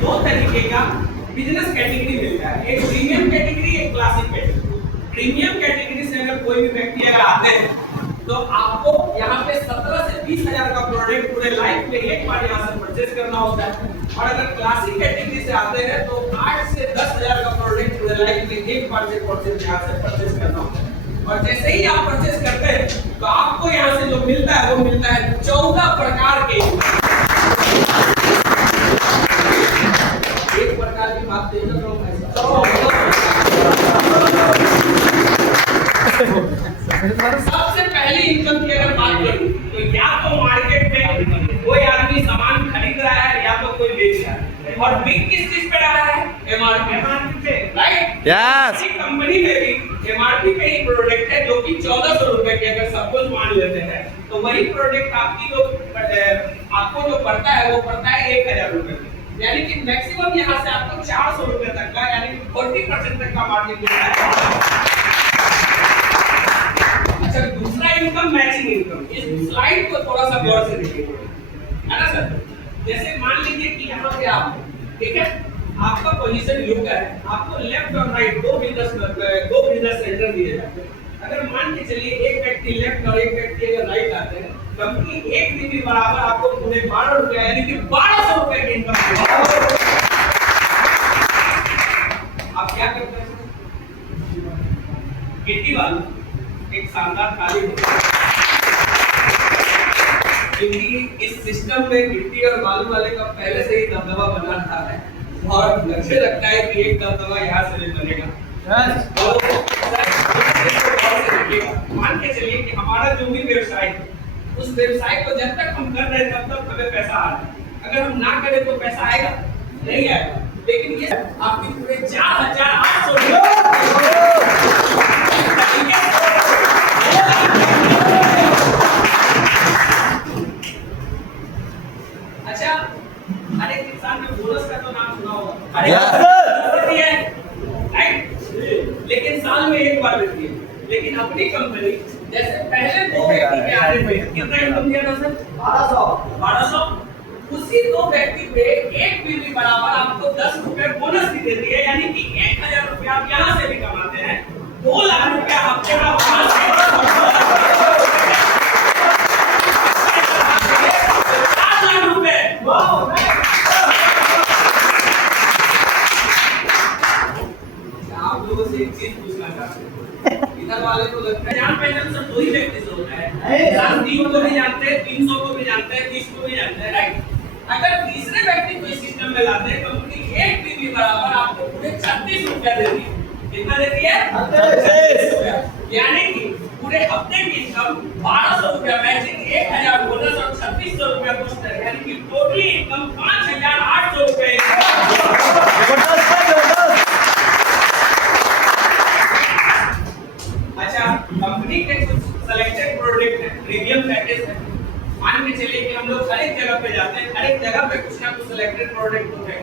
दो तरीके का बिजनेस कैटेगरी मिलता है, एक प्रीमियम कैटेगरी, एक क्लासिक कैटेगरी। प्रीमियम कैटेगरी से अगर कोई भी व्यक्ति अगर आते हैं तो आपको यहाँ पे 17 से 20 हजार का प्रोडक्ट पूरे लाइफ में एक बार यहाँ से परचेज करना होता है। और अगर क्लासिक कैटेगरी से आते हैं तो 8 से 10 हजार का प्रोडक्ट पूरे लाइफ में एक बार से यहाँ से परचेज करना होता है। और जैसे ही आप परचेज करते हैं तो आपको यहाँ से जो मिलता है वो मिलता है 14 प्रकार के। एक प्रकार की बात देखना सबसे पहली इनकम की अगर बात करूं तो या तो मार्केट में कोई आदमी सामान खरीद रहा है या तो कोई बेच रहा है। और बिग किस चीज पे रहा है? एमआरपी पे, राइट? यस। कंपनी में भी एमआरपी पे ही प्रोडक्ट है जो कि 1400 रुपए के अगर सब कुछ मान लेते हैं तो वही प्रोडक्ट आपकी जो आपको जो पड़ता है वो पड़ता है 1000 रुपए। यानी कि मैक्सिमम यहाँ से आपको 400 रुपए तक का यानी कि 40% तक का मार्जिन मिलता है। अच्छा, दूसरा इनकम मैचिंग इनकम। इस स्लाइड को थोड़ा सा गौर से देखिए, है ना सर? जैसे मान लीजिए कि यहाँ पे आप, ठीक है, आपका पोजीशन यूं है, आपको लेफ्ट और राइट दो बिजनेस सेंटर दिए जाते हैं। अगर मान के चलिए एक व्यक्ति लेफ्ट और एक व्यक्ति अगर राइट आते हैं, कंपनी एक बीबी बराबर आपको पूरे 12 रुपए यानी कि 1200 रुपए की इनकम देगी। आप क्या करते हैं? गिट्टी वाला एक शानदार ताली होती क्योंकि इस सिस्टम में गिट्टी और बालू वाले का पहले से ही दबदबा बना रहा है और मुझे लगता है कि एक दबदबा यहाँ से भी बनेगा। तो मान के चलिए कि हमारा जो भी व्यवसाय है उस व्यवसाय को जब तक हम कर रहे हैं तब तक हमें पैसा आ रहा है। अगर हम ना करें तो पैसा आएगा नहीं आएगा। लेकिन ये आपकी पूरे 4800 अच्छा, हर एक इंसान में बोनस का तो नाम सुना होगा, लेकिन साल में एक बार मिलती है। लेकिन अपनी कंपनी जैसे पहले दो व्यक्ति के आने पे कितना इनकम दिया था सर? 1200। उसी दो व्यक्ति पे एक बीवी बराबर आपको 10 रुपए बोनस भी देती है। यानी कि 1000 रुपए आप यहाँ से भी कमाते हैं, 2 लाख रुपया हफ्ते का बोनस है, 4 लाख रुपए। आप लोगों से एक चीज पूछना चाहते हैं, इधर वाले को लगता है जान पहचान सब दो ही व्यक्ति से होता है। जान 3 को भी जानते हैं, 300 को भी जानते हैं, 30 को भी जानते हैं, राइट? अगर तीसरे व्यक्ति को इस सिस्टम में लाते हैं, कंपनी एक बीवी बराबर आपको पूरे 36 रुपया देती है। कितना देती है? 36 रुपया। यानी कि पूरे हफ्ते की इनकम 1200 रुपया मैचिंग, 1000 बोनस और 3600 रुपया बूस्टर, यानी कि टोटली इनकम 5800 रुपए। अच्छा, कंपनी के कुछ सेलेक्टेड प्रोडक्ट है, प्रीमियम पैकेज है। मान के चलिए कि हम लोग हर एक जगह पे जाते हैं, हर एक जगह पे कुछ ना कुछ सिलेक्टेड प्रोडक्ट होते हैं।